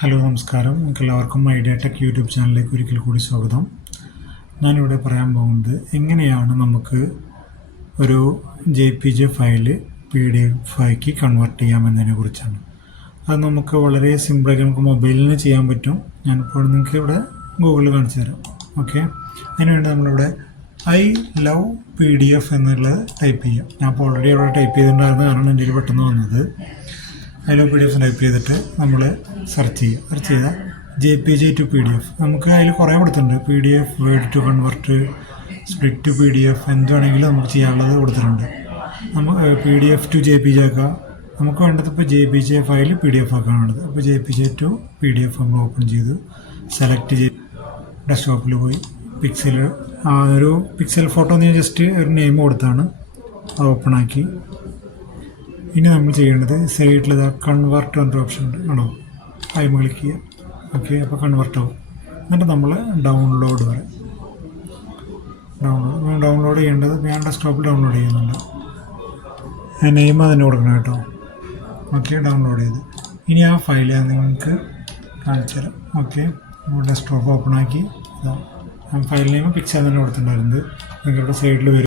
Hello നമസ്കാരം. എല്ലാവർക്കും idea tech YouTube ചാനലിലേക്ക് ഒരിക്കൽ കൂടി സ്വാഗതം. ഞാനിവിടെ പറയാൻ പോകുന്നത് എങ്ങനെയാണ് നമുക്ക് ഒരു JPG ഫയൽ PDF ആക്കി കൺവേർട്ട് ചെയ്യാമെന്നതിനെ കുറിച്ചാണ്. അത് നമുക്ക് വളരെ സിമ്പിളായിട്ട് നമുക്ക് മൊബൈലിൽ ചെയ്യാൻ പറ്റും. ഞാനിപ്പോൾ നിങ്ങൾക്ക് ഇവിടെ ഗൂഗിളിൽ കാണിച്ചു തരാം. ഓക്കെ, അതിനുവേണ്ടി നമ്മളിവിടെ ഐ ലവ് PDF എന്നുള്ളത് ടൈപ്പ് ചെയ്യാം. ഞാൻ ഇപ്പോൾ ഓൾറെഡി അവിടെ ടൈപ്പ് ചെയ്തിട്ടുണ്ടായിരുന്നു, കാരണം എൻ്റെ കയ്യിൽ പെട്ടെന്ന് വന്നത്. അതിൽ PDF ടൈപ്പ് ചെയ്തിട്ട് നമ്മൾ സെർച്ച് ചെയ്താൽ JPG to PDF നമുക്ക് അതിൽ കുറേ കൊടുത്തിട്ടുണ്ട്. PDF, word to convert, split to PDF, എന്ത് വേണമെങ്കിലും നമുക്ക് ചെയ്യാനുള്ളത് കൊടുത്തിട്ടുണ്ട്. നമുക്ക് PDF to JPG ആക്കാം. നമുക്ക് വേണ്ടത് ഇപ്പോൾ JPG ഫയൽ PDF ആക്കാൻ വേണ്ടത്. അപ്പോൾ JPG to PDF നമ്മൾ ഓപ്പൺ ചെയ്തു, സെലക്ട് ചെയ്ത് ഡെസ്ക്ടോപ്പിൽ പോയി ഒരു പിക്സൽ ഫോട്ടോ എന്ന് ജസ്റ്റ് ഒരു നെയിം കൊടുത്താണ് അത് ഓപ്പൺ ആക്കി. ഇനി നമ്മൾ ചെയ്യേണ്ടത് സൈഡിൽ കൺവേർട്ട് എന്നൊരു ഓപ്ഷൻ ഉണ്ട്, ആണോ? അതിൽ ക്ലിക്ക് ചെയ്യുക. ഓക്കെ, അപ്പോൾ കൺവേർട്ട് ആവും. എന്നിട്ട് നമ്മൾ ഡൗൺലോഡ് വരെ ഡൗൺലോഡ് ചെയ്യേണ്ടത് ഞാൻ ഡെസ്ക്ടോപ്പിൽ ഡൗൺലോഡ് ചെയ്യുന്നുണ്ട്. നെയിം അതിന് കൊടുക്കണം കേട്ടോ. ഓക്കെ, ഡൗൺലോഡ് ചെയ്ത് ഇനി ആ ഫയൽ ഞാൻ നിങ്ങൾക്ക് കാണിച്ചു തരാം. ഓക്കെ, ഡെസ്ക്ടോപ്പ് ഓപ്പൺ ആക്കി ഫയൽ നെയിം പിക്ചർ തന്നെ കൊടുത്തിട്ടുണ്ടായിരുന്നത്. നിങ്ങളുടെ സൈഡിൽ വരും.